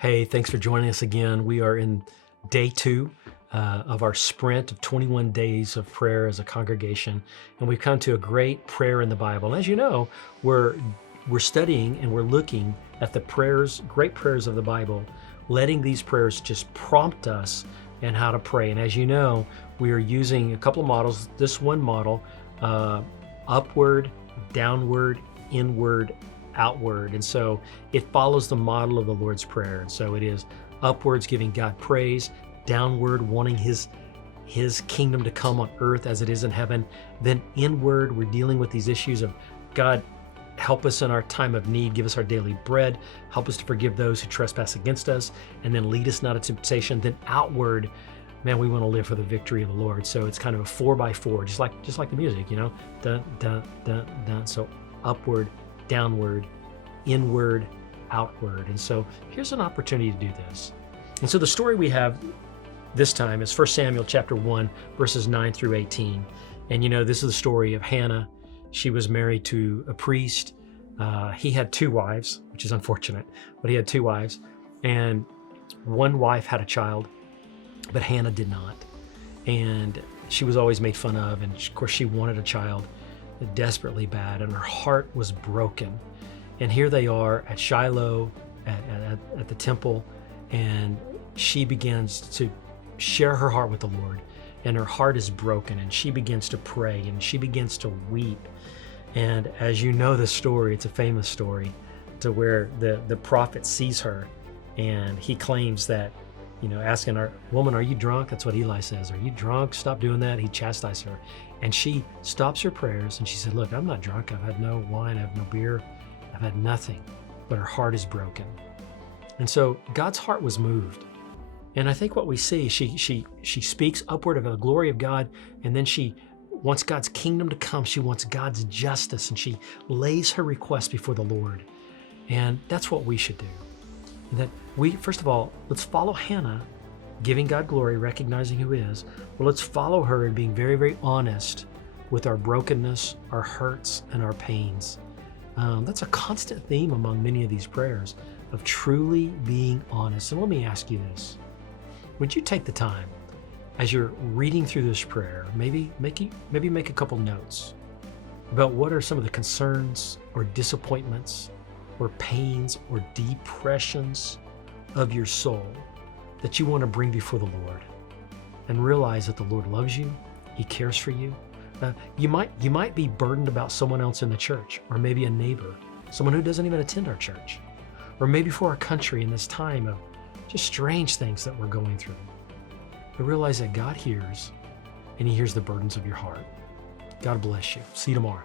Hey, thanks for joining us again. We are in day two of our sprint of 21 days of prayer as a congregation, and we've come to a great prayer in the Bible. And as you know, we're studying and we're looking at the prayers, great prayers of the Bible, letting these prayers just prompt us in how to pray. And as you know, we are using a couple of models. This one model, upward, downward, inward, outward. And so it follows the model of the Lord's Prayer. And so it is upwards, giving God praise, downward, wanting his kingdom to come on earth as it is in heaven. Then inward, we're dealing with these issues of God, help us in our time of need, give us our daily bread, help us to forgive those who trespass against us, and then lead us not into temptation. Then outward, man, we want to live for the victory of the Lord. So it's kind of a 4x4, just like the music, you know, dun, dun, dun, dun. So upward, downward, inward, outward. And so here's an opportunity to do this. And so the story we have this time is 1 Samuel chapter 1, verses 9 through 18. And you know, this is the story of Hannah. She was married to a priest. He had two wives, which is unfortunate, but he had two wives. And one wife had a child, but Hannah did not. And she was always made fun of. And of course, she wanted a child desperately bad, and her heart was broken. And here they are at Shiloh, at the temple, and she begins to share her heart with the Lord, and her heart is broken, and she begins to pray, and she begins to weep. And as you know the story, it's a famous story, to where the prophet sees her, and he claims that, you know, asking her, "Woman, are you drunk?" That's what Eli says. "Are you drunk? Stop doing that." He chastised her. And she stops her prayers and she said, "Look, I'm not drunk. I've had no wine. I have no beer. I've had nothing." But her heart is broken. And so God's heart was moved. And I think what we see, she speaks upward of the glory of God, and then she wants God's kingdom to come. She wants God's justice, and she lays her request before the Lord. And that's what we should do. And that we, first of all, let's follow Hannah, giving God glory, recognizing who he is. Well, let's follow her in being very, very honest with our brokenness, our hurts, and our pains. That's a constant theme among many of these prayers, of truly being honest. And let me ask you this. Would you take the time, as you're reading through this prayer, maybe make a couple notes about what are some of the concerns or disappointments or pains or depressions of your soul that you want to bring before the Lord, and realize that the Lord loves you, he cares for you. You might be burdened about someone else in the church, or maybe a neighbor, someone who doesn't even attend our church, or maybe for our country in this time of just strange things that we're going through. But realize that God hears, and he hears the burdens of your heart. God bless you. See you tomorrow.